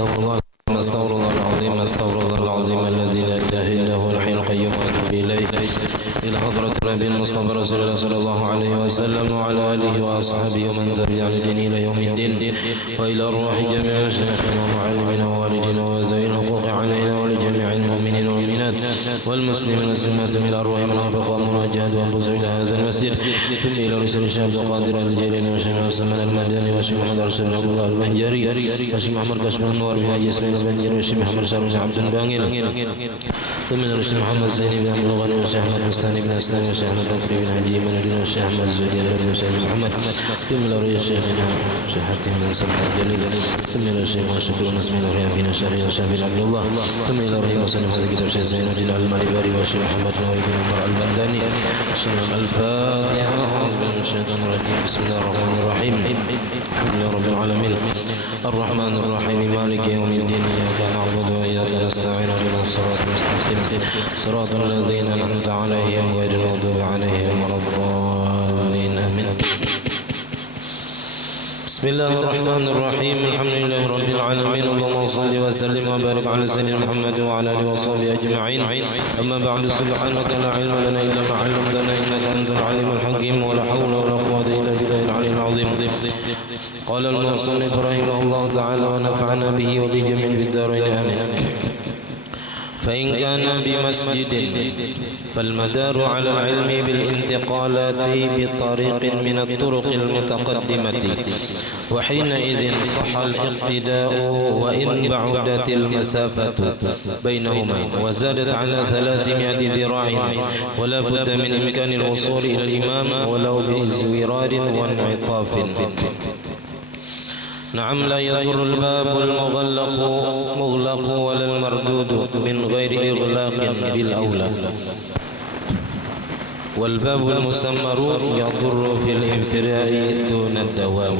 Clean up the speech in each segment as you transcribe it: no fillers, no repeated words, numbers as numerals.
استغفر الله العظيم استغفر الله العظيم الذي لا اله الا هو الحي القيوم واتوب اليه الى حضرة النبي المصطفى رسول الله صلى الله عليه وسلم وعلى اله واصحابه ومن تبع الدين الى يوم الدين والى ارواح جميع مشايخنا ومعلمنا ووالدينا وذوي الحقوق علينا ولجميع المؤمنين والمؤمنات والمسلمين والمسلمات من الارواح من انفقوا ومن وانفسهم الى هذا المسجد ثم الى رسول الشيخ عبد القادر الجيلاني والشيخ عثمان المدني والشيخ محمد ارشد عبد الله البنجري والشيخ محمد كشف النور بن حاج اسماعيل البنجري والشيخ محمد شامل عبد الباقر ثم الى الشيخ محمد زين بن عبد الغني والشيخ محمد مستاني بن اسلام والشيخ محمد بكري بن حجي بن الدين والشيخ محمد الزهري بن الشيخ محمد ثم الى الشيخ حاتم بن سلمى الجليل ثم الى الشيخ شكر ونسمين الريان بن الشرعي والشيخ بن عبد الله ثم الى رحيم وسلم هذا كتاب الشيخ زين الدين المالباري والشيخ محمد نووي بن عمر البنداني الفاتحه اعوذ بالله من الشيطان الرجيم بسم الله الرحمن الرحيم الحمد لله رب العالمين الرحمن الرحيم مالك يوم الدين اياك نعبد واياك نستعين اهدنا الصراط المستقيم صراط الذين انعمت عليهم غير المغضوب عليهم ولا الضالين امين بسم الله الرحمن الرحيم الحمد لله رب العالمين اللهم صل وسلم وبارك على سيدنا محمد وعلى اله وصحبه اجمعين اما بعد سبحانك لا علم لنا الا ما علمتنا انك انت العليم الحكيم ولا حول ولا قوه الا بالله العلي العظيم قال المصنف رحمه الله تعالى ونفعنا به وبجميع الدارين امين فإن كان بمسجد فالمدار على العلم بالانتقالات بطريق من الطرق المتقدمة وحينئذ صح الاقتداء وإن بعدت المسافة بينهما وزادت على 300 ذراع ولا بد من إمكان الوصول إلى الإمام ولو بازدرار وانعطاف نعم لا يضر الباب المغلق ولا المردود من غير إغلاق بالأولى والباب المسمر يضر في الابتداء دون الدوام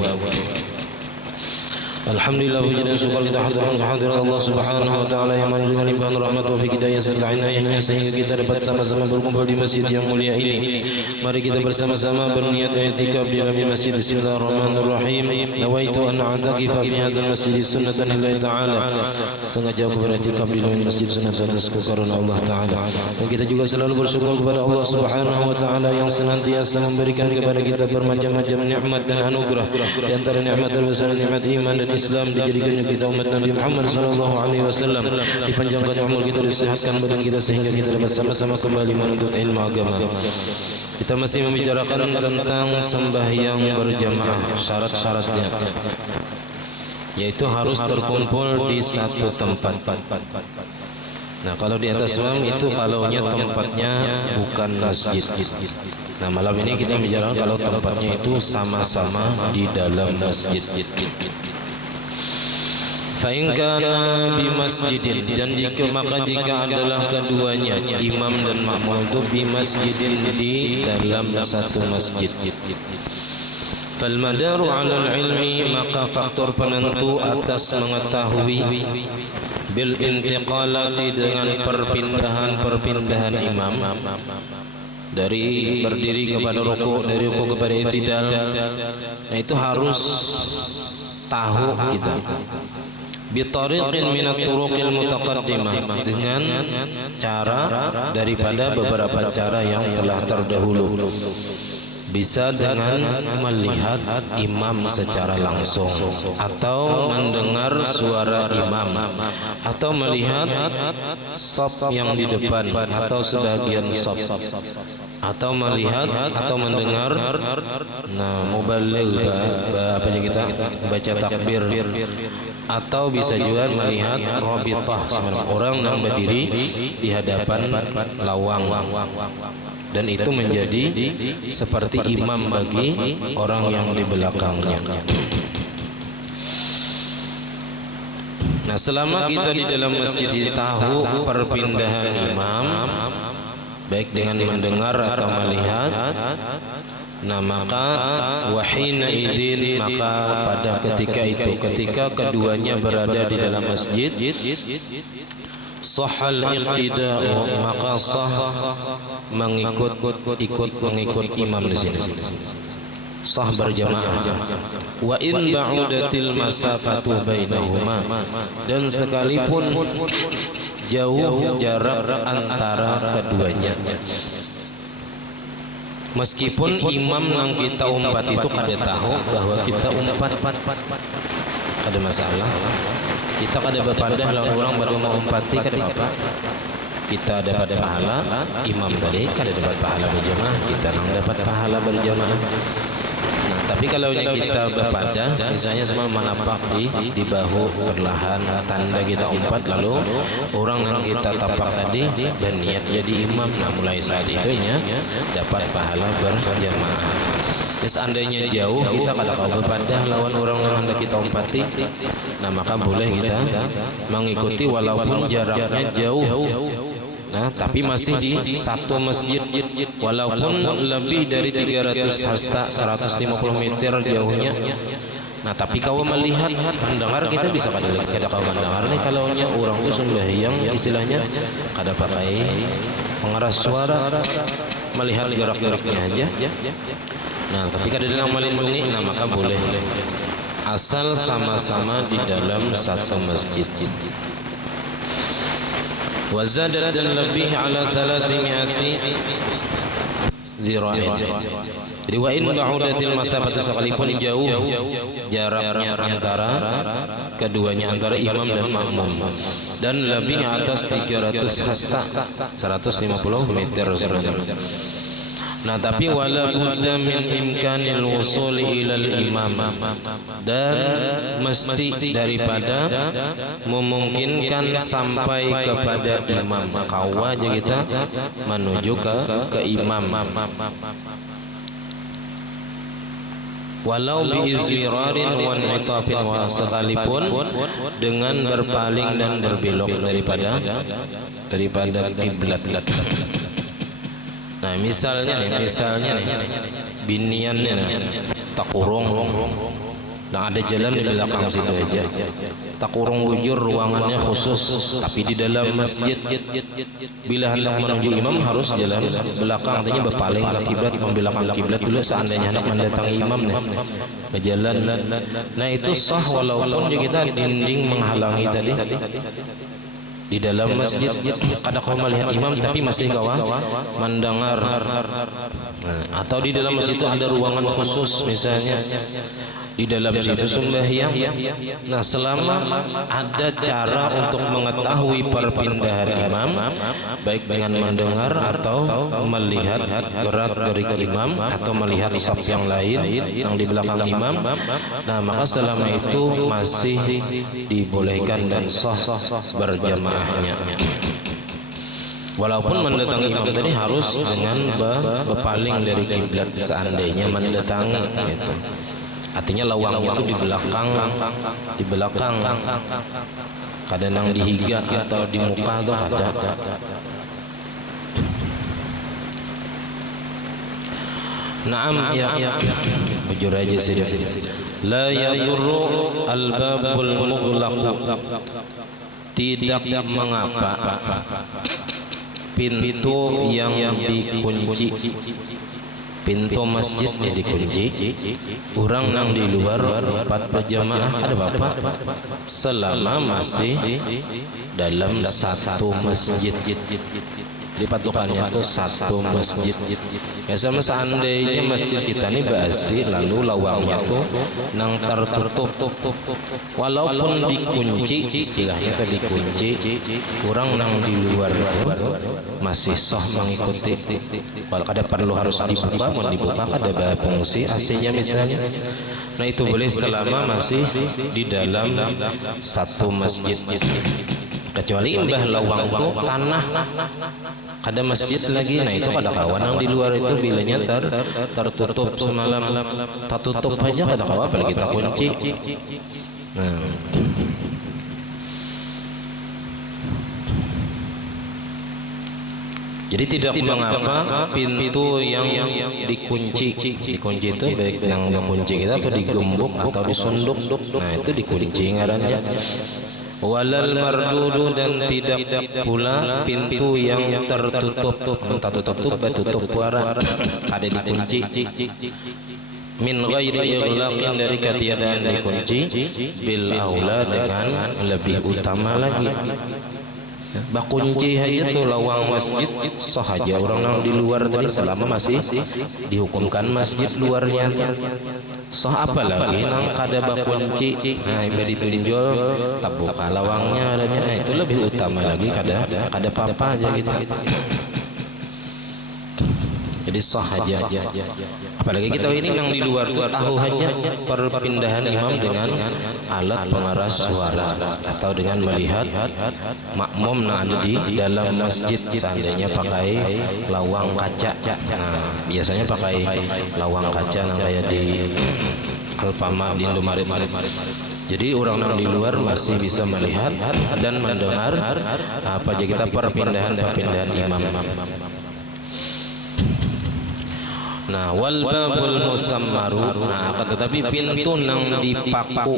Alhamdulillah puji dan syukur kita hadirat Allah Subhanahu wa taala yang menunjukkan limpahan rahmat wa hidayah serta inayahnya sehingga kita dapat sama-sama berkumpul di masjid yang mulia ini. Mari kita bersama-sama berniat i'tikaf di dalam masjid. Bismillahirrahmanirrahim. Nawaitu an a'takifa fi hadzal masjid sunnatan lillahi ta'ala. Sengaja aku beriktikaf di dalam masjid sunnatan atas karena Allah taala. Dan kita juga selalu bersyukur kepada Allah Subhanahu wa taala yang senantiasa memberikan kepada kita bermacam-macam nikmat dan anugerah. Di antara nikmat terbesar nikmat iman dan Islam, dijadikannya kita umat Nabi Muhammad sallallahu alaihi wasallam, dipanjangkan umur kita, disehatkan badan kita sehingga kita dapat sama-sama kembali menuntut ilmu agama. Kita masih membicarakan tentang sembahyang berjamaah, syarat-syaratnya, yaitu harus terkumpul di satu tempat. Nah, kalau di atas itu kalaunya tempatnya bukan masjid. Nah, malam ini kita bicarakan kalau tempatnya itu sama-sama di dalam masjid. Fa'in kana bi masjidin, dan jika adalah keduanya imam dan makmum itu bi masjidin, di dalam satu masjid. Fal madaru 'ala al-ilmi, maka faktor penentu atas mengetahui bil intiqalati, dengan perpindahan imam dari berdiri kepada rukuk, dari rukuk kepada i'tidal. Nah, itu harus tahu kita bitariqin minat turuqil mutaqaddimah, dengan cara daripada beberapa cara yang telah terdahulu. Bisa dengan melihat imam secara langsung, atau mendengar suara imam, atau melihat shaf yang di depan atau sebagian shaf, atau melihat atau mendengar muballigh, apa kita baca takbir, atau bisa juga melihat rabithah, orang yang berdiri di hadapan lawang, dan itu menjadi seperti imam bagi orang yang di belakangnya. Nah, selama kita di dalam masjid tahu perpindahan imam, baik dengan mendengar atau melihat, nah maka wahina idzin, maka pada ketika itu, ketika keduanya berada di dalam masjid, sahal iqtida'u, maka sah mengikut imam di sini. sah berjamaah. Wa in ba'udatil masafatu bainahuma, dan sekalipun jauh jarak antara keduanya, meskipun imam yang kita umpat itu kada tahu bahwa kita umpat, ada masalah. Kita kada berpadah lawan orang baru mau umpati kada apa, kita dapat pahala. Imam tadi kada dapat pahala berjamaah, kita nang dapat pahala berjamaah. Nah, tapi kalau kita berpadah, misalnya semua menapak di bahu perlahan, tanda kita umpat, lalu orang yang kita tapak tadi dan niat jadi imam, nah mulai saat itunya dapat pahala berjamaah. Seandainya jauh kita kada kau berpadah lawan orang yang hendak kita umpati, nah maka boleh kita mengikuti walaupun jaraknya jauh. Nah, tapi masih di satu masjid, walaupun lebih dari 300 hasta, 150 meter jauhnya. Nah, tapi kau melihat, mendengar, kita bisa kada kau mendengar nih kalau orang itu sembahyang istilahnya kada pakai pengeras suara, melihat gerak-geriknya aja. Nah, tapi kada dalam melindungi, nah maka boleh asal sama-sama di dalam satu masjid. Wazadat, dan lebih ala 300 zira'in. Jadi wa in ba'udatil masafatu, sekalipun jauh jaraknya antara keduanya, antara imam dan makmum, dan lebih atas 300 hasta, 150 meter. Nah, tapi wala budda min imkanil wusuli ilal imam, dan mesti daripada memungkinkan sampai kepada imam, kawa aja kita menuju ke imam, walau biizmirarin wa nitafin, wa sekalipun dengan berpaling dan berbelok daripada kiblat. Nah, misalnya nih biniannya takurung, nah ada jalan di belakang situ aja, takurung bujur, ruangannya khusus, tapi di dalam masjid. Bila hendak menuju imam harus jalan belakang, artinya berpaling ke kiblat, membelakang kiblat dulu. Seandainya hendak mendatangi imam nih, berjalan. Nah, itu sah walaupun kita dinding menghalangi tadi di dalam masjid. Kada kau melihat imam tapi masih kau mendengar. Atau di dalam masjid itu ada ruangan khusus, misalnya di dalam situ sembahyang. Nah, selama ada cara untuk mengetahui perpindahan imam, baik dengan mendengar atau melihat gerak-gerik imam, atau melihat saf yang lain yang di belakang imam, nah maka selama itu masih dibolehkan dan sah berjamaahnya. Walaupun mendatangi imam tadi harus dengan berpaling dari kiblat, seandainya mendatangi gitu. Artinya lawang itu di belakang, kadang yang di higa atau di muka itu ada. Naam, ya bujur aja sih. La yadurru al-babul mughlaq, tidak mengapa pintu yang dikunci, pintu masjidnya dikunci, orang nang di luar dapat berjamaah ada bapak, selama masih dalam satu masjid. Di patokannya itu satu masjid. Ya, sama seandainya masjid kita ini basi, lalu lawangnya tuh nang tertutup, walaupun dikunci, istilahnya tadi dikunci, orang nang di luar masih sah mengikuti. Kalau ada perlu harus dibuka, mau dibuka ada fungsi AC-nya misalnya. Nah, itu boleh selama masih di dalam satu masjid. Kecuali imbah lawang itu tanah, ada masjid lagi, nah itu kada kawan yang di luar itu bilanya tertutup semalam, tertutup aja kada kawan, apalagi kita kunci. Nah, jadi tidak mengapa pintu yang dikunci itu baik yang dikunci kita atau digembok atau disunduk, nah itu dikunci ngarannya. Walal mardudu, dan tidak pula pintu yang tertutup, tutup puara ada dikunci. min ghairi ighlaqin, dari ketiadaan dikunci, bil aula, dengan lebih utama lagi. Bakunci aja tuh lawang masjid sah aja orang yang di luar tadi selama masih dihukumkan masjid luarnya sah, apalagi nang kada bakunci, nah ibadah ditunjul tak buka lawangnya adanya, nah itu lebih utama lagi, kada apa-apa aja gitu. Jadi sah aja. Apalagi kita ini yang di luar tuh tahu aja perpindahan imam dengan alat pengeras suara atau dengan melihat makmum yang ada di dalam masjid, seandainya pakai lawang kaca. Nah, biasanya pakai lawang kaca yang kayak di Alfamart, di Indomaret. Jadi orang yang di luar masih bisa melihat dan mendengar apa aja kita perpindahan imam. Nah, wal babul musammaru, nah tetapi pintu nang dipaku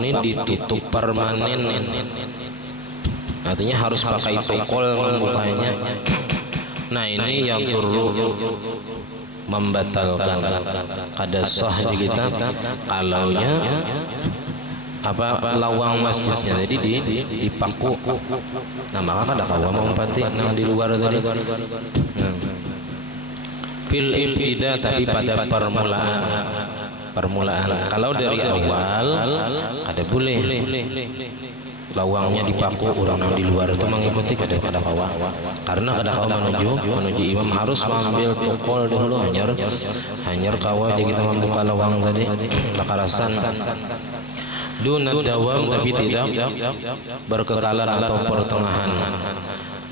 ini ditutup permanen, artinya harus pakai tokol membukanya. Nah ini yang turut membatalkan kada sah di kita kalaunya apa lawang masjidnya jadi dipaku. Nah maka kada kawa mengumpati nang di luar tadi. Fil ibtida, tapi pada permulaan. Kalau dari awal kada boleh lawangnya dipaku, orang yang di luar itu mengikuti kada kawa, karena kada kawa menuju imam harus mengambil tokol dahulu, hanyar kawa jadi kita membuka lawang tadi lakarasan. Duna dawam, tapi tidak berkekalan atau pertengahan.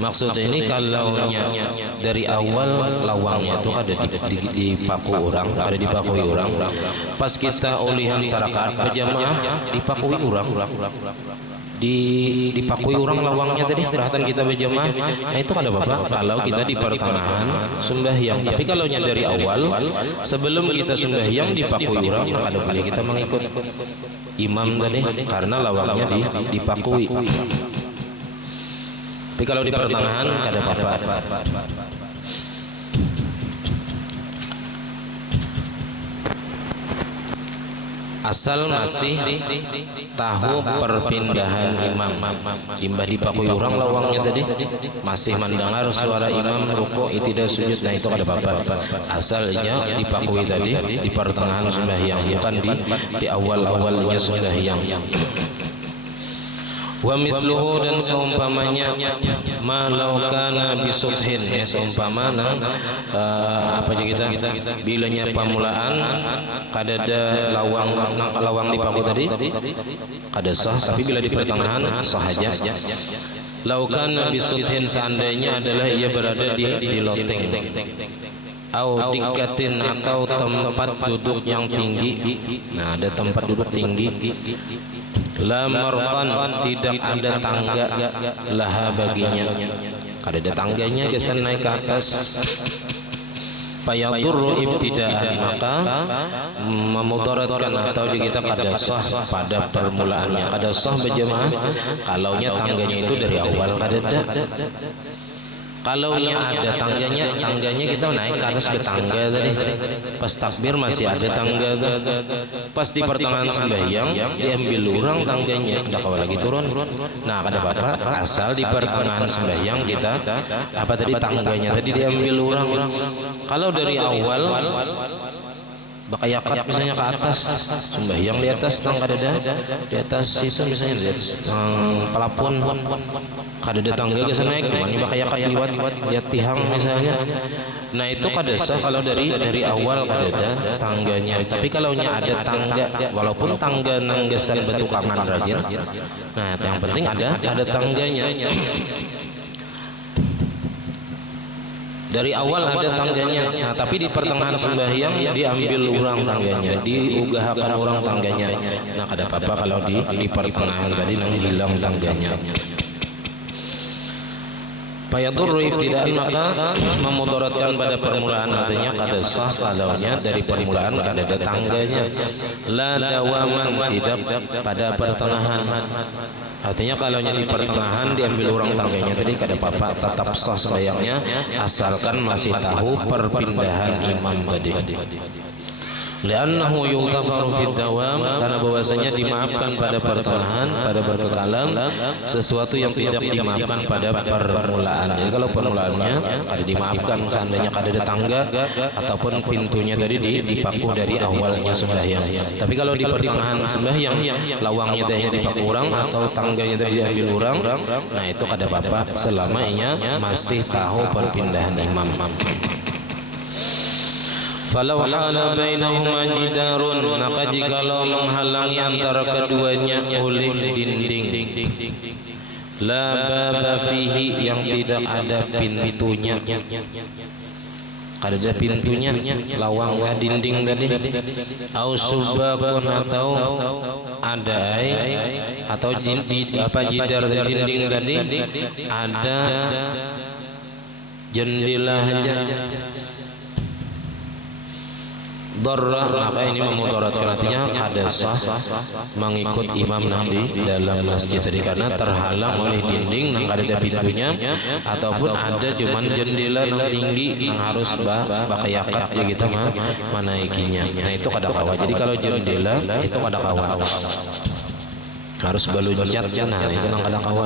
Maksudnya ini kalaunya dari awal lawangnya itu ada dipaku orang, ada dipakui orang. Pas kita ulihan syarakat berjamaah dipakui orang, dipakui orang lawangnya tadi perhatian kita berjamaah. Nah itu kada apa-apa kalau kita di pertengahan sembahyang. Tapi kalaunya dari awal sebelum kita sembahyang dipakui orang, maka kada boleh kita mengikut imam tadi karena lawangnya dipakui. Tapi kalau di pertengahan kada apa-apa. Asal masih tahu perpindahan imam, imbah dipakui orang lawangnya tadi masih mendengar suara imam rukuk tidak sujud, nah itu kada apa-apa. Asalnya dipakui tadi di pertengahan sembahyang, bukan di awal-awalnya sembahyang. Wa misluhu, dan seumpamanya malau kana bisubhin, ya seumpamana apa aja kita bilanya pamulaan kada ada lawang dipaku tadi kada sah, tapi bila di pertengahan sah aja. Laukan bisubhin, seandainya adalah ia berada di loteng au dikatin, atau tempat duduk yang tinggi. Nah ada tempat duduk tinggi, la marqan, tidak ada tangga, laha baginya, kada ada tangganya, gesan naik ke atas. Fayadurru ibtidaan, maka memudaratkan atau kita kada sah pada permulaannya, kada sah berjamaah kalaunya tangganya itu dari awal kada ada. Kalaunya ada tangganya kita naik ke atas bertangga tadi. Pas takbir masih ada tangga. Pas di pertengahan sembahyang diambil orang tangganya, ada kawal lagi turun. Nah kada apa-apa asal di pertengahan sembahyang kita apa tadi tangganya tadi diambil orang. Kalau dari awal bakayakat misalnya ke atas sembahyang di atas tangga dada, di atas itu misalnya di atas pelapon kada ada tangga ke sana, gimana bakayakat liwat lihat tihang misalnya. Nah itu kada sah kalau dari awal kada ada tangganya. Tapi kalaunya ada tangga, walaupun tangga nanggesan betukangan rajin, nah yang penting ada tangganya. Dari awal ada tangganya, nah tapi di pertengahan sembahyang diambil orang tangganya, diugahakan orang tangganya. Nah kada apa-apa kalau di pertengahan tadi nang hilang tangganya. Fayadur ibtidaan, maka memudaratkan pada permulaan, artinya kada sah kalaunya dari permulaan kada ada tangganya. La dawaman, tidak pada pertengahan. Artinya kalaunya di pertengahan diambil orang tangganya tadi kada apa-apa, tetap sah sembahyangnya asalkan masih tahu perpindahan imam tadi. Li'annahu yughfaru fid dawam, karena bahwasanya dimaafkan pada pertengahan, pada berkekalan, sesuatu yang tidak dimaafkan pada permulaan. Jadi kalau permulaannya kada dimaafkan, seandainya kada ada tangga ataupun pintunya tadi dipaku dari awalnya sembahyang. Tapi kalau di pertengahan sembahyang lawangnya tadi dipaku orang atau tangganya tadi diambil orang, nah itu kada apa-apa selama ia masih tahu perpindahan imam. Falau hala bainahuma jidarun, maka jikalau menghalangi antara keduanya oleh dinding, la baba fihi, yang tidak ada pintunya, kada ada pintunya, lawangnya dinding tadi, au subabun, atau ada atau jidar dinding tadi ada jendela aja, darra, maka ini memudaratkan, artinya ada sah mengikut imam di dalam masjid tadi karena terhalang oleh dinding yang ada pintunya, ataupun ada cuman jendela yang tinggi yang harus bakayakat ya kita menaikinya. Nah itu kada kawa. Jadi kalau jendela itu kada kawa, harus baluncat, nah itu yang kada kawa.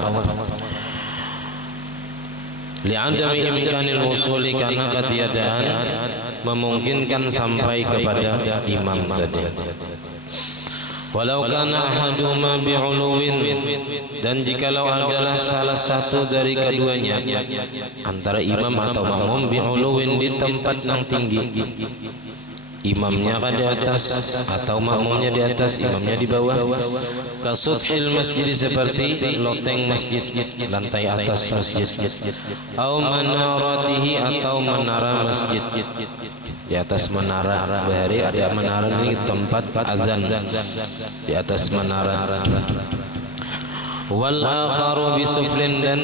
Li'adami imkanil wusuli, karena ketiadaan memungkinkan sampai kepada imam tadi. Walau kana ahaduma bi'uluwin, dan jikalau adalah salah satu dari keduanya, antara imam atau makmum, bi'uluwin, di tempat yang tinggi, imamnya di atas atau makmumnya di atas, imamnya di bawah. Kasuthil masjid, seperti loteng masjid, lantai atas masjid, au manaratihi, atau menara masjid. Di atas menara bahari ada menara, ini tempat azan di atas menara. Wal akharu bisuflin, dan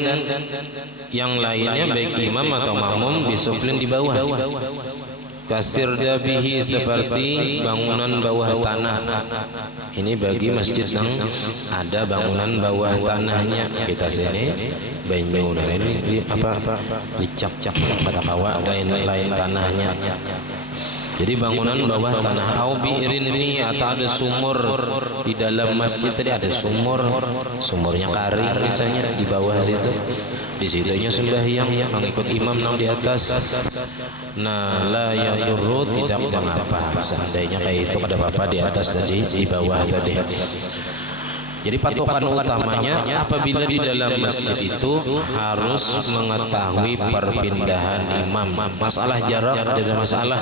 yang lainnya baik imam atau makmum bisuflin, di bawah. Kasir dabihi, seperti bangunan bawah tanah. Ini bagi masjid yang ada bangunan bawah tanahnya. Kita sini banyu, ini apa dicak-cak pada kawa lain tanahnya. Jadi bangunan bawah tanah. Au bi'rin, ini atau ada sumur di dalam masjid tadi, ada sumurnya kering misalnya di bawah situ. Di situnya sembahyang mengikut imam nang di atas. Nah, la yadurru, tidak mengapa seandainya kayak itu kada apa-apa di atas tadi, di bawah tadi. Jadi patokan utamanya apabila di dalam masjid itu harus mengetahui perpindahan imam. Masalah jarak ada masalah.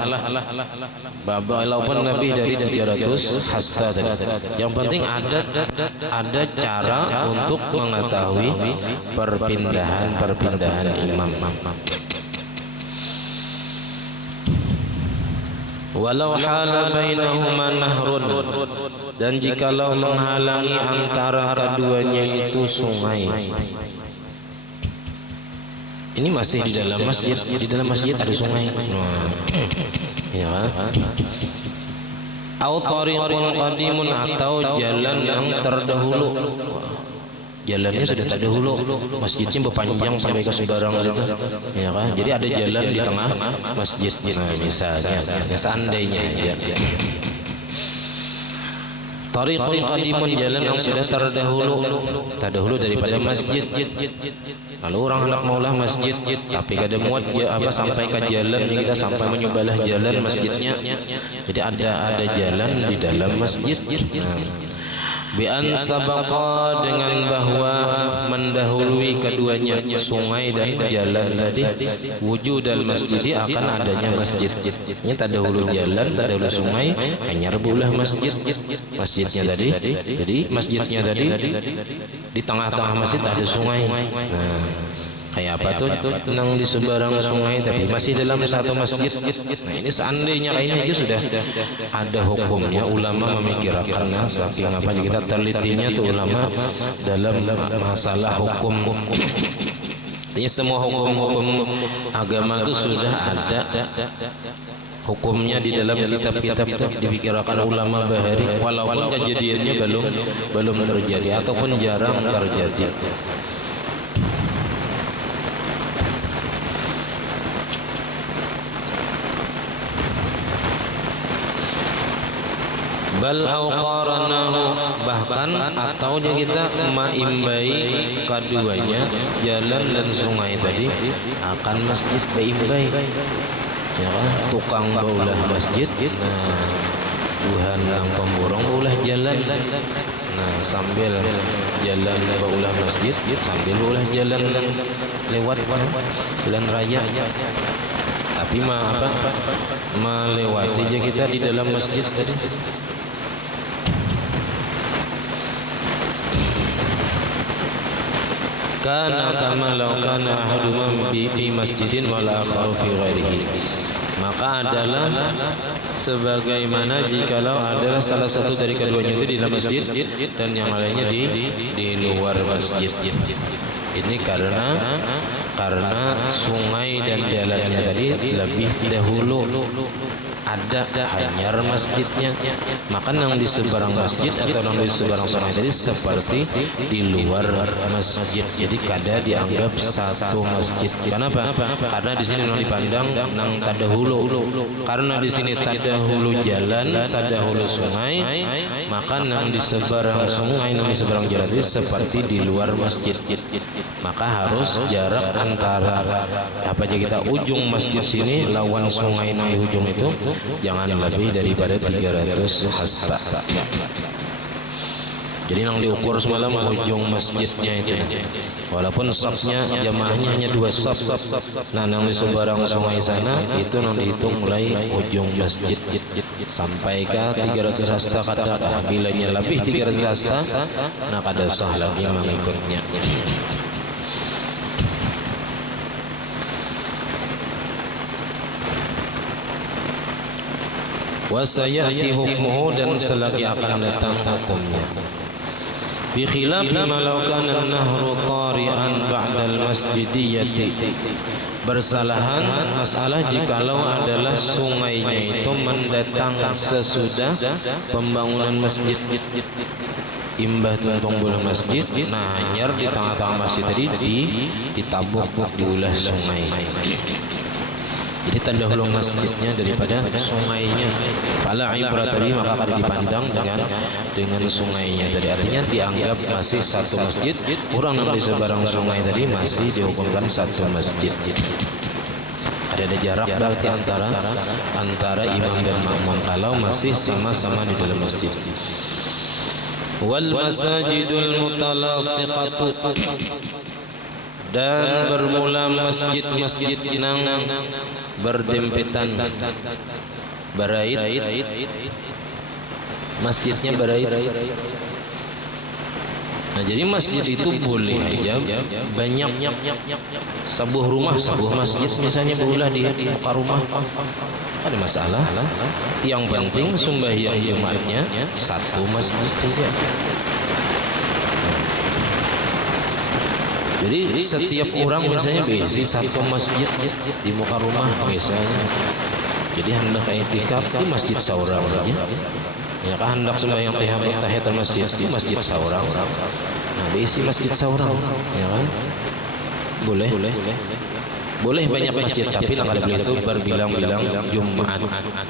Walaupun lebih dari 300 hasta tadi. Yang penting ada cara untuk mengetahui perpindahan imam. Walau hala bainahuma nahrun, dan jikalau menghalangi antara keduanya itu sungai. Ini masih di dalam masjid. Di dalam masjid ada sungai. Ya kan? Au tariqun qadimun, atau jalan yang terdahulu. Jalannya sudah terdahulu, masjidnya berpanjang sampai ke seberang situ, ya kan? Jadi ada jalan di tengah masjid, nah, misalnya seandainya ya. Tariqun qadimun, jalan yang sudah terdahulu daripada masjid. Lalu orang hendak maulah masjid, tapi kada muat sampai ke jalan, kita sampai menyobalah jalan masjidnya. Jadi ada jalan di dalam masjid. Bi'an sabaqa, dengan bahwa mendahului keduanya sungai dan jalan tadi, wujudal masjid, akan adanya masjid. Ini terdahulu jalan, terdahulu sungai, hanya rebulah masjidnya tadi. Jadi masjidnya tadi di tengah-tengah masjid ada sungai. Nah, kayak apa tuh nang di seberang sungai tapi masih dalam satu masjid. Nah, ini seandainya kayaknya itu sudah ada hukumnya. Ulama memikirkan, saking apa kita telitinya tuh ulama dalam masalah hukum. Artinya semua hukum agama itu sudah ada hukumnya di dalam kitab-kitab dipikirkan ulama bahari, walaupun kejadiannya belum terjadi ataupun jarang terjadi. bal au qaranahu, bahkan atau kita maimbai keduanya jalan dan sungai tadi akan masjid baimbai ya kan, tukang baulah masjid, nah Tuhan yang pemborong baulah jalan, nah sambil jalan baulah masjid sambil baulah jalan lewat jalan raya, tapi melewati aja kita di dalam masjid tadi. Kana kama law kana ahaduhum fi masjidin wal akharu fi ghairihi, maka adalah sebagaimana jikalau adalah salah satu dari keduanya itu di dalam masjid dan yang lainnya di luar masjid. Ini karena sungai dan jalannya tadi lebih dahulu ada hanyar masjidnya, maka yang di seberang masjid atau yang di seberang sungai tadi seperti di luar masjid, jadi kada dianggap satu masjid. Kenapa? Karena di sini yang dipandang nang tadahulu, karena di sini tadahulu jalan, tadahulu sungai, maka yang di seberang sungai, yang di seberang jalan itu seperti di luar masjid. Maka harus jarak antara apa aja kita ujung masjid sini lawan sungai yang di ujung itu jangan lebih daripada 300 hasta. Jadi yang diukur semalam ujung masjidnya itu, walaupun safnya jamaahnya hanya 2 saf, nah yang di seberang sungai sana itu yang dihitung mulai ujung masjid sampai ke 300 hasta kata. Bilanya lebih 300 hasta, nah kada sah lagi mengikutnya. Wasayati hukmuhu, dan selagi akan datang hukumnya. Bi khilafi ma law kana an-nahru tari'an ba'da al-masjidiyati, bersalahan masalah jikalau adalah sungainya itu mendatang sesudah pembangunan masjid. Imbah tuntung bola masjid, nah hanyar di tengah-tengah masjid tadi ditabuk diulah sungai. Jadi terdahulu masjidnya daripada sungainya. Fala ibrat tadi, maka akan dipandang dengan sungainya tadi. Artinya dianggap masih satu masjid. Orang yang di seberang sungai tadi masih dihukumkan satu masjid. Ada jarak berarti antara imam dan makmum kalau masih sama-sama di dalam masjid. Wal masajidul mutalasiqatu, dan bermula masjid-masjid nang berdempetan, berait, masjidnya berait. Nah jadi masjid itu boleh aja banyak, sebuah rumah, sebuah masjid misalnya berulah di muka rumah, ada masalah. Yang penting sembahyang Jumatnya satu masjid saja. Jadi setiap orang misalnya berisi satu masjid di muka rumah misalnya. Jadi hendak i'tikaf di masjid seorang saja. Ya kan, hendak sembahyang tahiyatul masjid di masjid seorang. Nah, berisi masjid seorang, ya kan? Boleh banyak masjid, tapi tak ada boleh itu berbilang-bilang Jumat.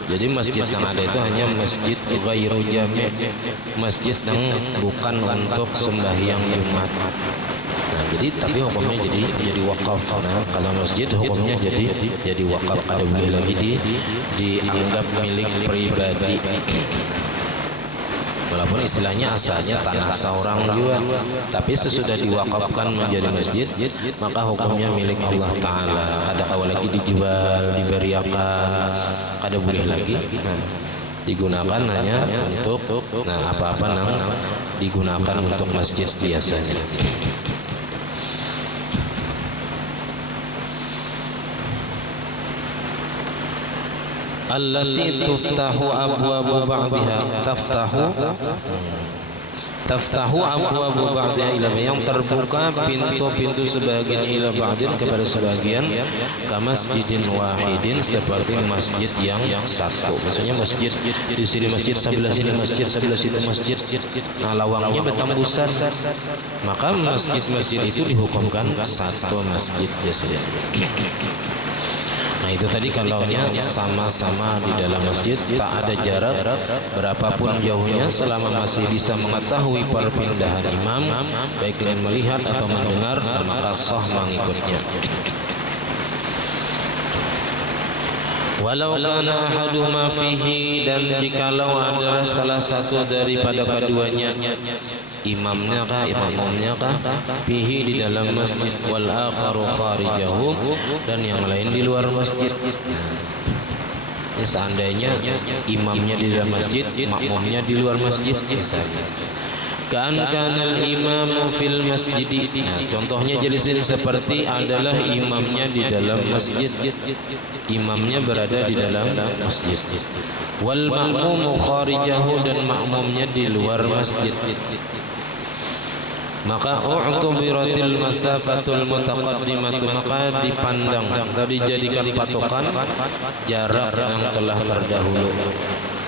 Jadi masjid yang ada itu hanya masjid ghairu jami', masjid yang bukan untuk sembahyang Jumat. Nah, jadi tapi hukumnya jadi wakaf. Nah, kalau masjid hukumnya jadi wakaf, kada boleh lagi dianggap milik pribadi. Walaupun istilahnya asalnya tanah seorang juga, tapi sesudah diwakafkan menjadi masjid, maka hukumnya milik Allah Ta'ala. Kada awal lagi dijual, diberiakan, kada boleh lagi. Nah, digunakan hanya untuk apa-apa yang digunakan untuk masjid biasanya. Allati tuftahu abwabu ba'diha, taftahu abwabu ba'diha ila, yang terbuka pintu-pintu sebagian ila ba'din kepada sebagian, ka masjidin wahidin, seperti masjid yang satu. Maksudnya masjid di sini masjid, sebelah sini masjid, sebelah situ masjid. Nah, lawangnya bertembusan, maka masjid-masjid itu dihukumkan satu masjid biasanya. Nah, Nah itu tadi kalaunya sama-sama di dalam masjid, tak ada jarak berapapun jauhnya, selama masih bisa mengetahui perpindahan imam, baik dengan melihat atau mendengar, maka sah mengikutnya. Walau kana ahaduhuma fihi, dan jikalau adalah salah satu daripada keduanya, imamnya kah, makmumnya kah, fihi di dalam masjid, wal akharu kharijahu, dan yang lain di luar masjid. Ini seandainya imamnya di dalam masjid, makmumnya di luar masjid, misalnya. Kan kanal imamu fil masjid. Nah, contohnya jadi seperti adalah imamnya di dalam masjid, imamnya berada di dalam masjid, wal makmumu kharijahu, dan makmumnya di luar masjid. Maka u'tubiratil masafatul mutaqaddimatu, maka dipandang atau dijadikan patokan jarak yang telah terdahulu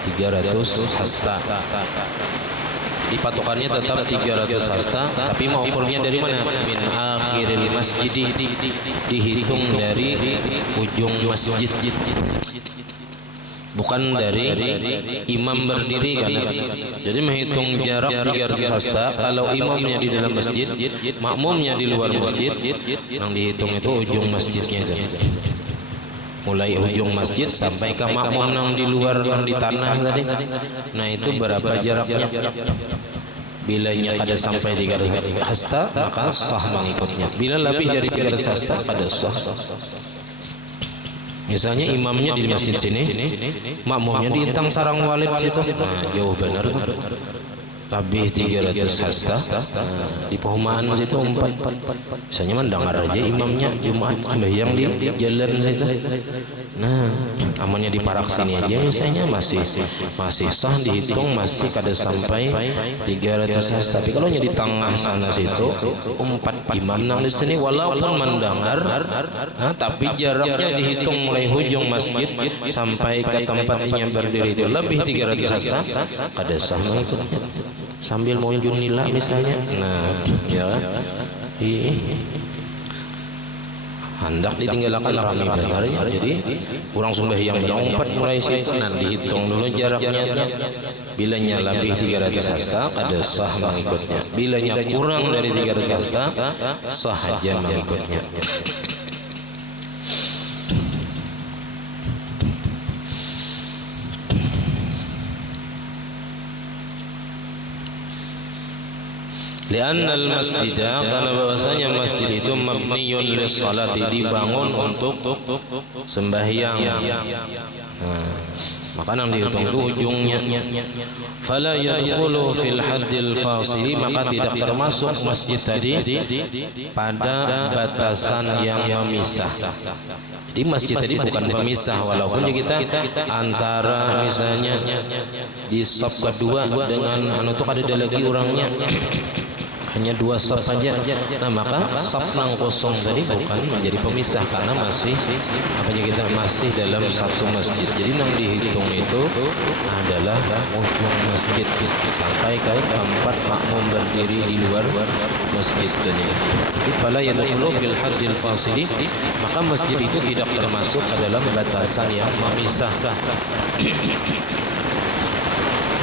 300 hasta. Di patokannya tetap 300 hasta, tapi mau ukurnya dari mana? Min akhiril masjid, dihitung dari ujung masjid, bukan dari imam berdiri kan. Jadi menghitung jarak 300 hasta, kalau imamnya di dalam masjid, makmumnya di luar masjid, yang dihitung itu ujung masjidnya aja. Mulai ujung masjid sampai ke makmum yang di luar, yang di tanah tadi. Nah itu berapa jaraknya? Bilanya kada sampai 300 hasta, maka sah mengikutnya. Bila lebih dari 300 hasta, kada sah. Misalnya imamnya di masjid sini, makmumnya di Intang Sarang Walid situ. Nah, jauh benar. Lebih 300 hasta. Di Pohumaan situ 4. Misalnya mendengar aja imamnya Jumat sembahyang di jalan situ. Nah, amannya di Parak sini aja misalnya masih sah dihitung, masih kada sampai 300 hasta. Tapi kalau di tengah sana situ 4 imam nang di sini walaupun mendengar, nah, tapi jaraknya dihitung mulai ujung masjid sampai ke tempatnya berdiri itu lebih 300 hasta, kada sah mengikutnya. Sambil mau junila misalnya, nah ya hendak ditinggalkan rame benarnya, jadi kurang sembahyang berempat mulai situ, nanti dihitung dulu jaraknya. Bilanya lebih 300 hasta, ada sah mengikutnya. Bilanya kurang dari 300 hasta, sah saja mengikutnya. Lianna al-masjid, karena bahwasanya masjid itu mabniyun lis-salati, dibangun untuk sembahyang. Nah, maka yang dihitung itu ujungnya. Fala yadkhulu fil haddil fasili, maka tidak termasuk masjid tadi pada batasan yang memisah. Jadi masjid tadi bukan pemisah, walaupun kita antara misalnya di saf kedua dengan anu tuh ada lagi orangnya. Hanya 2 saf saja. Nah, maka saf yang kosong tadi bukan menjadi pemisah, karena masih kita masih dalam satu masjid. Jadi yang dihitung itu adalah ujung masjid sampai ke tempat makmum berdiri di luar masjid tadi. Jadi fala yadkhulu fil haddil fasili, maka masjid itu tidak termasuk ke dalam batasan yang memisah.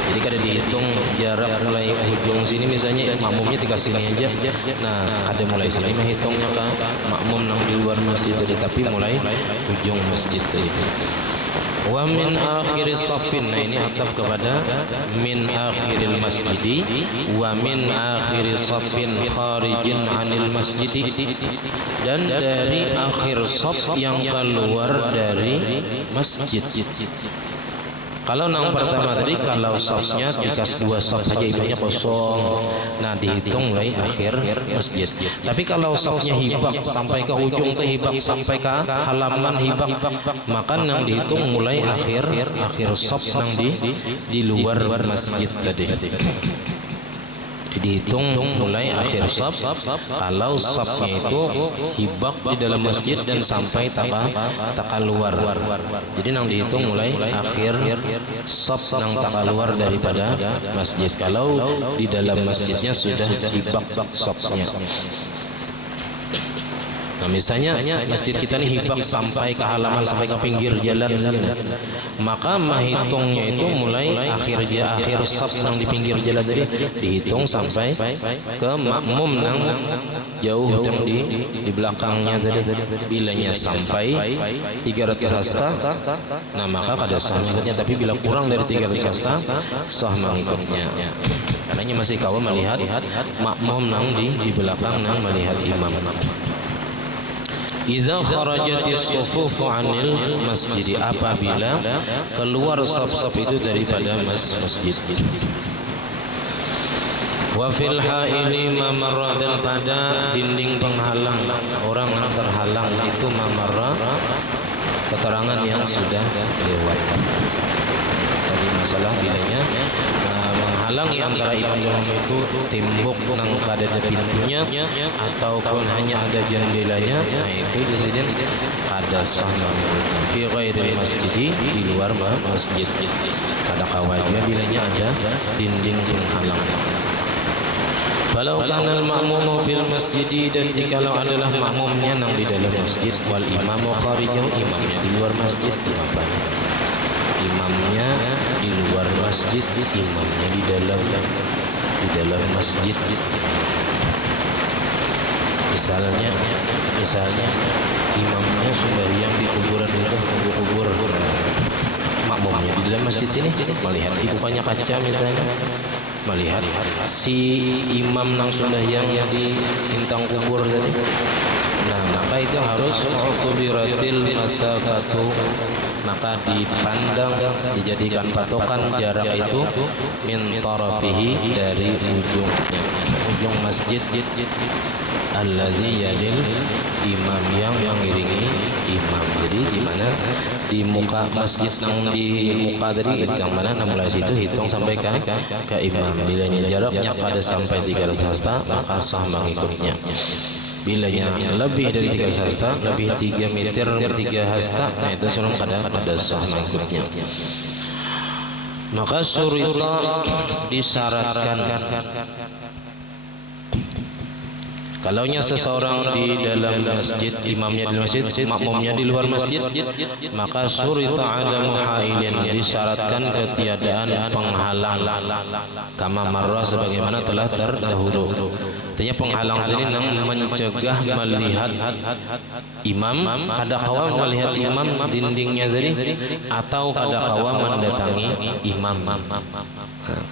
Jadi kada dihitung jarak mulai ujung sini, misalnya makmumnya tiga sini aja. Nah, kada mulai sini menghitungnya ke makmum yang di luar masjid tadi, tapi mulai ujung masjid tadi. Wa min akhir safin, nah ini atap kepada min akhiril masjidi, wa min akhir safin kharijin anil masjidi, dan dari akhir saf yang keluar dari masjid. Kalau yang pertama tadi, kalau safnya dikas 2 saf saja, ibunya kosong, nah dihitung mulai akhir masjid. Tapi kalau safnya hibak sampai ke ujung tuh hibak sampai ke halaman hibak, maka yang dihitung mulai akhir saf yang di luar masjid tadi. Dihitung mulai akhir saf kalau safnya itu hibak di dalam masjid dan sampai tak keluar. Jadi yang dihitung mulai akhir saf yang tak keluar daripada masjid, kalau di dalam masjidnya sudah hibak safnya. Nah, misalnya masjid kita ini hibak sampai ke halaman, sampai ke pinggir jalan, maka mahitungnya itu mulai akhir saf yang di pinggir jalan tadi dihitung sampai ke makmum nang jauh yang di belakangnya tadi. Bilanya sampai 300 hasta, nah maka kada sah mengikutnya. Tapi bila kurang dari 300 hasta, sah mengikutnya. Karena masih kau melihat makmum nang di belakang nang melihat imam. Idza kharajatis sufufu 'anil masjid, apabila keluar saf-saf itu daripada masjid. Wa fil haili mamarra, dan pada dinding penghalang, orang yang terhalang itu mamarra, keterangan yang sudah lewat. Tadi masalah bilanya menghalangi antara imam dan makmum itu tembok nang kada ada pintunya ataupun hanya ada jendelanya, nah itu disini ada sah fi ghairil masjid, di luar masjid. Pada kawaja bilanya ada dinding penghalang. Kalau kana al-ma'mumu fil masjid, dan jikalau adalah makmumnya nang di dalam masjid, wal imamu kharijahu, imamnya di luar masjid, imamnya di luar masjid, imamnya di dalam masjid. Misalnya imamnya sembahyang di kuburan itu, kubur, makmumnya di dalam masjid sini melihat di bukanya kaca, misalnya melihat si imam nang sembahyang yang di intang kubur tadi. Nah maka itu harus utubiratil masafatu, maka dipandang, dijadikan patokan jarak itu min tarafihi, dari ujung masjid, alladzi yadil imam, yang mengiringi imam. Jadi di mana di muka masjid nang di muka tadi, yang mana mulai situ hitung sampai ke imam. Bilanya jaraknya pada sampai 300 hasta, maka sah mengikutnya. Bilanya lebih dari 3 hasta, lebih 3 meter per 3 hasta, nah itu sudah kada sah mengikutnya. Maka surita, disyaratkan, kalaunya seseorang di dalam masjid, imamnya di masjid, makmumnya di luar masjid, maka surita adamu hailin, disyaratkan ketiadaan penghalang, kama marra, sebagaimana telah terdahulu. Artinya penghalang sini nang mencegah melihat imam, kada kawa melihat imam dindingnya tadi, atau kada kawa mendatangi imam,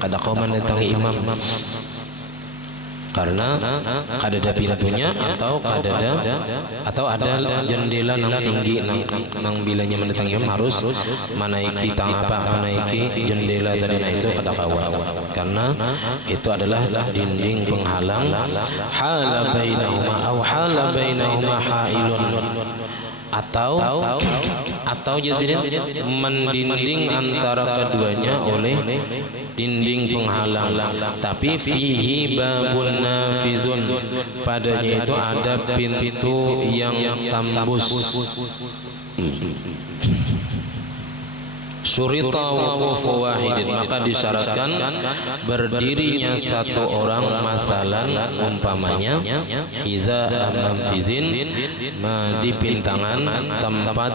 kada kawa mendatangi imam karena kada ada pintunya, atau ada jendela nang tinggi nang bilanya mendatangi imam harus menaiki menaiki jendela tadi. Nah itu kada kawa, karena itu adalah dinding penghalang. Hala bainahuma aw hala bainahuma hailun, atau jadi mendinding antara keduanya oleh dinding penghalang, tapi fihi babun nafizun, padanya itu ada pintu yang tembus. Surita wuqufu wahidin, maka disyaratkan berdirinya satu orang, masalan umpamanya idza amam fizin, di pintangan tempat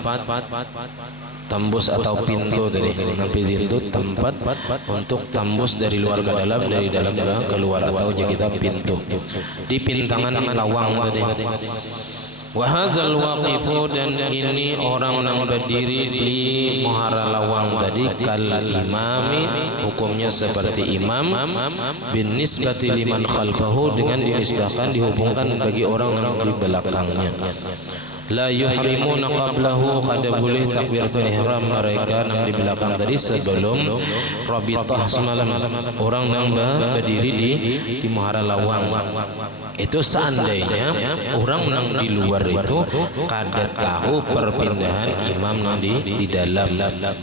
tembus atau pintu dari fizin itu tempat untuk tembus dari luar ke dalam, dari dalam ke keluar, atau kita pintu di pintangan lawang tadi. Wahazal waqifu, dan ini orang yang berdiri di muhara lawang tadi, kal imami, hukumnya seperti imam, bin nisbati liman khalfahu, dengan dinisbahkan, dihubungkan bagi orang yang di belakangnya. La yuhrimuna qablahu, kada boleh takbiratul ihram mereka yang di belakang tadi sebelum rabitah semalam, orang yang berdiri di muhara lawang. Itu seandainya orang yang di luar itu kada tahu perpindahan imam yang di dalam.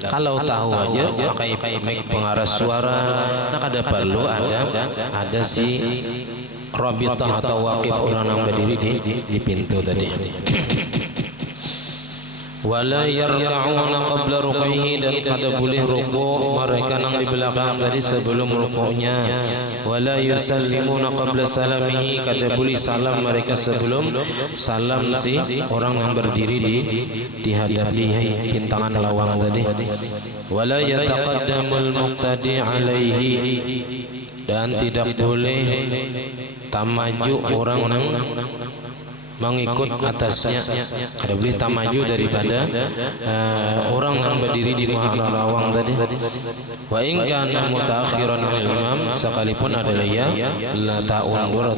Kalau tahu aja pakai mic pengaras suara, nah kada perlu ada si rabitah atau waqif, orang yang berdiri di pintu tadi. wala yarka'una qabla ruku'ihi, dan kada boleh ruku' mereka nang di belakang tadi sebelum rukuknya. Wala yusallimuna qabla salamihi, kada boleh salam mereka sebelum salam si orang yang berdiri di hadapi pintangan lawang tadi. Wala yataqaddamul muqtadi alaihi, dan tidak boleh tamaju orang yang mengikut atasnya, ada boleh tamaju daripada orang yang berdiri di mahal lawang tadi. Wa in kana mutaakhiran 'anil imam, sekalipun adalah ya la ta'undur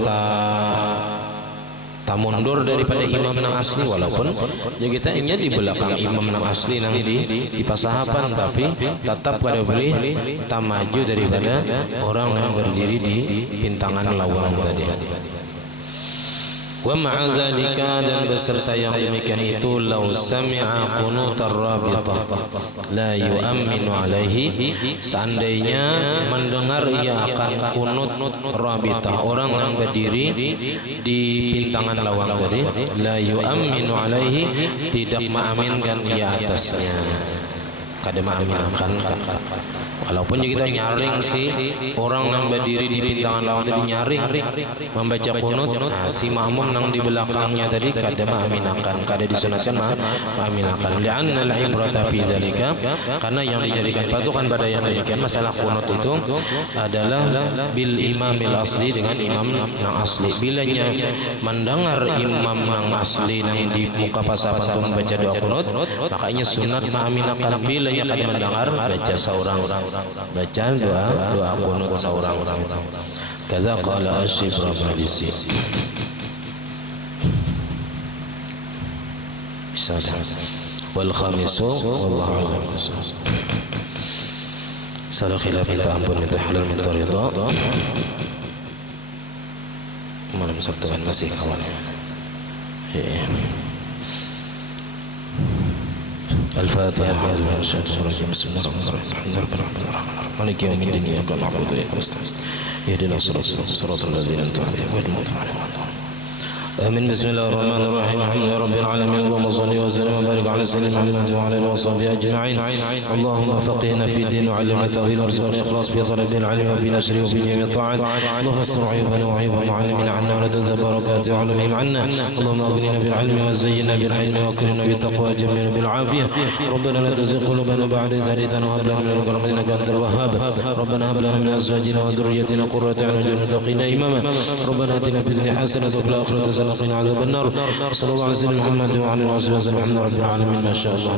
ta mundur daripada imam nang asli, walaupun ya kita ingin di belakang imam nang asli nang di pasahapan, tapi tetap pada boleh tamaju daripada orang yang berdiri di pintangan lawang tadi. Wa ma'a dzalika, dan beserta yang demikian itu, law sami'a qunutar rabithah la yu'minu alaihi, seandainya mendengar ia akan kunut rabithah, orang yang berdiri di pintangan lawang tadi, la yu'minu alaihi, tidak mengaminkan ia atasnya, kada mengaminkan. Walaupun kita nyaring si orang yang berdiri di pintangan lawang tadi nyaring membaca qunut, si makmum nang di belakangnya tadi kada mengaminakan, kada disunatkan mengaminakan. Li'anna al-ibrata fi dzalika, karena yang dijadikan patokan pada yang demikian masalah qunut itu adalah bil imamil asli, dengan imam nang asli. Bilanya mendengar imam nang asli nang di muka pasapan itu membaca doa qunut, makanya sunat mengaminakan. Bilanya kada mendengar, baca seorang, baca doa qunut seorang. Kaza qala Asy-Syaikh Ramadisi. Wal khamisu wallahu a'lam. Salah khilaf minta ampun, minta halal, minta ridha. Malam Sabtu kan masih kawan. الفاتحة. بسم الله الرحمن الرحيم مالك يوم الدين إياك نعبد وإياك نستعين اهدنا الصراط الذين أنعمت عليهم غير المغضوب عليهم. آمين. بسم الله الرحمن الرحيم. الحمد لله رب العالمين، اللهم صل وسلم وبارك على سيدنا محمد وعلى آله وصحبه أجمعين. اللهم فقهنا في الدين وعلمنا التوحيد وارزقنا الإخلاص في طلب العلم وفي نشره وفي جميع الطاعات. اللهم استر عيوبنا وعيوب معلمنا عنا ولا تنسى بركات علومهم عنا. اللهم أغننا بالعلم وزينا بالحلم وأكرمنا بالتقوى وجملنا بالعافية. ربنا لا تزغ قلوبنا بعد إذ هديتنا وهب لنا من لدنك رحمة إنك أنت الوهاب. ربنا هب لنا من أزواجنا وذريتنا قرة أعين واجعلنا للمتقين إماما. ربنا آتنا في الدنيا حسنة وفي الآخرة حسنة وقنا عذاب النار. صلى الله على سيدنا محمد وعلى آله وصحبه وسلم. الحمد لله رب العالمين. ما شاء الله.